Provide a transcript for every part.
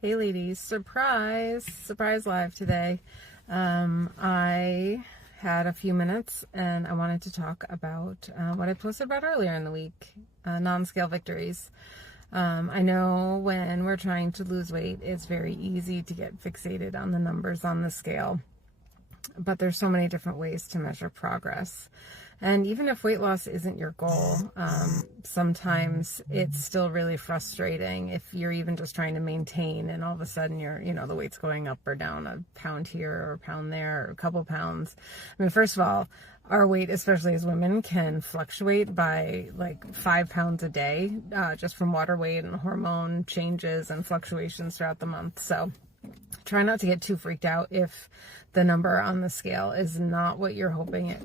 Hey ladies, surprise live today. I had a few minutes and I wanted to talk about what I posted about earlier in the week, non-scale victories. I know when we're trying to lose weight, it's very easy to get fixated on the numbers on the scale, but there's so many different ways to measure progress. And even if weight loss isn't your goal, sometimes it's still really frustrating if you're even just trying to maintain and all of a sudden the weight's going up or down a pound here or a pound there or a couple pounds. I mean, first of all, our weight, especially as women, can fluctuate by like 5 pounds a day, just from water weight and hormone changes and fluctuations throughout the month. So try not to get too freaked out if the number on the scale is not what you're hoping it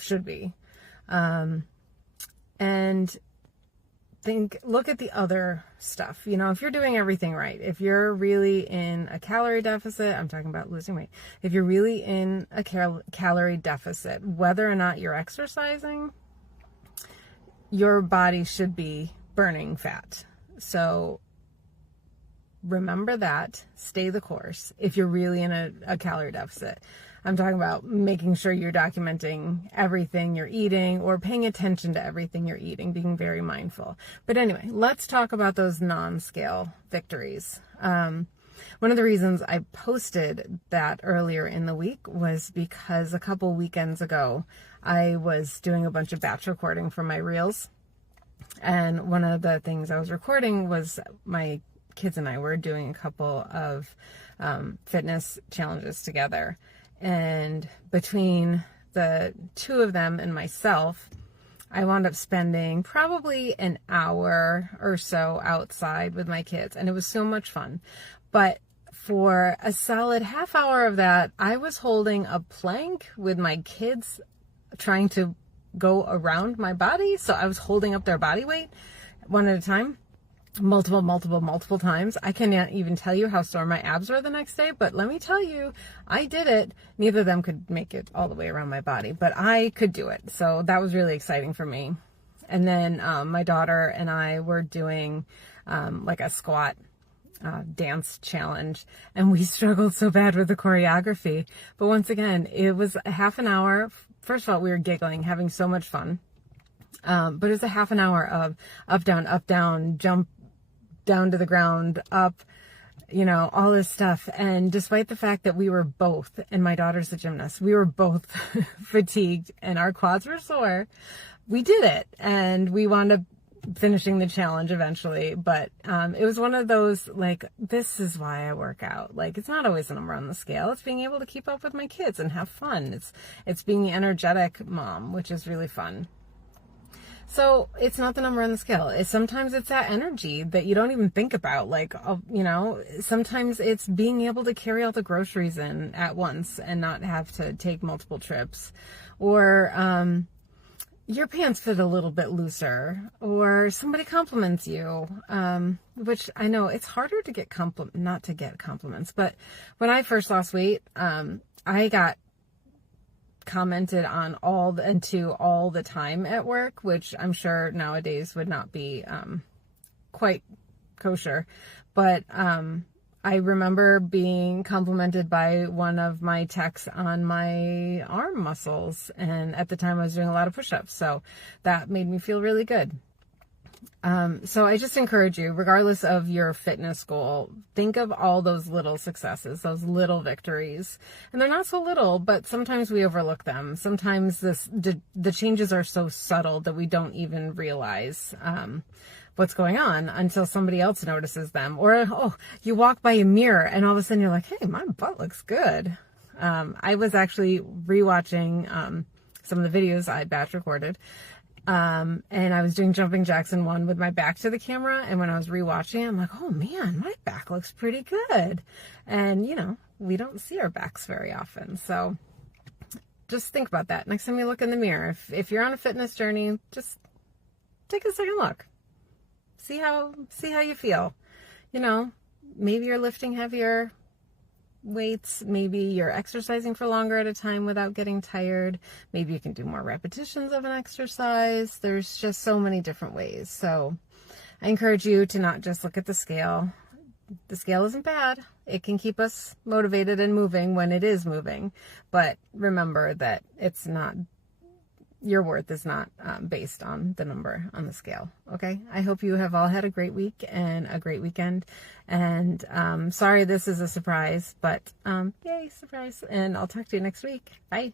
should be. And look at the other stuff. If you're doing everything right, if you're really in a calorie deficit, I'm talking about losing weight. If you're really in a calorie deficit, whether or not you're exercising, your body should be burning fat. So remember that, stay the course if you're really in a calorie deficit. I'm talking about making sure you're documenting everything you're eating or paying attention to everything you're eating, being very mindful. But anyway, let's talk about those non-scale victories. One of the reasons I posted that earlier in the week was because a couple weekends ago, I was doing a bunch of batch recording for my reels. And one of the things I was recording was my kids and I were doing a couple of fitness challenges together. And between the two of them and myself, I wound up spending probably an hour or so outside with my kids. And it was so much fun. But for a solid half hour of that, I was holding a plank with my kids trying to go around my body. So I was holding up their body weight one at a time. Multiple times. I cannot even tell you how sore my abs were the next day, but let me tell you, I did it. Neither of them could make it all the way around my body, but I could do it. So that was really exciting for me. And then my daughter and I were doing like a squat dance challenge, and we struggled so bad with the choreography. But once again, it was a half an hour. First of all, we were giggling, having so much fun. But it was a half an hour of up, down, jump, down to the ground, up, all this stuff. And despite the fact that we were both, and my daughter's a gymnast, we were both fatigued and our quads were sore, we did it. And we wound up finishing the challenge eventually. But it was one of those, like, this is why I work out. Like, it's not always a number on the scale. It's being able to keep up with my kids and have fun. It's being the energetic mom, which is really fun. So it's not the number on the scale. Sometimes it's that energy that you don't even think about. Like, sometimes it's being able to carry all the groceries in at once and not have to take multiple trips. Or your pants fit a little bit looser. Or somebody compliments you, which I know it's harder to get not to get compliments. But when I first lost weight, I got commented on all the time at work, which I'm sure nowadays would not be quite kosher. But I remember being complimented by one of my techs on my arm muscles, and at the time I was doing a lot of push-ups, so that made me feel really good. So I just encourage you, regardless of your fitness goal, think of all those little successes, those little victories. And they're not so little, but sometimes we overlook them. Sometimes the changes are so subtle that we don't even realize what's going on until somebody else notices them. Or, you walk by a mirror and all of a sudden you're like, hey, my butt looks good. I was actually rewatching some of the videos I batch recorded. And I was doing jumping jacks in one with my back to the camera. And when I was rewatching, I'm like, oh man, my back looks pretty good. And we don't see our backs very often. So just think about that. Next time you look in the mirror, if you're on a fitness journey, just take a second look. See how you feel. Maybe you're lifting heavier weights, maybe you're exercising for longer at a time without getting tired, maybe you can do more repetitions of an exercise. There's just so many different ways. So I encourage you to not just look at the scale, the scale isn't bad. It can keep us motivated and moving when it is moving. But remember that it's not, your worth is not based on the number on the scale. Okay. I hope you have all had a great week and a great weekend. And sorry this is a surprise, but yay, surprise. And I'll talk to you next week. Bye.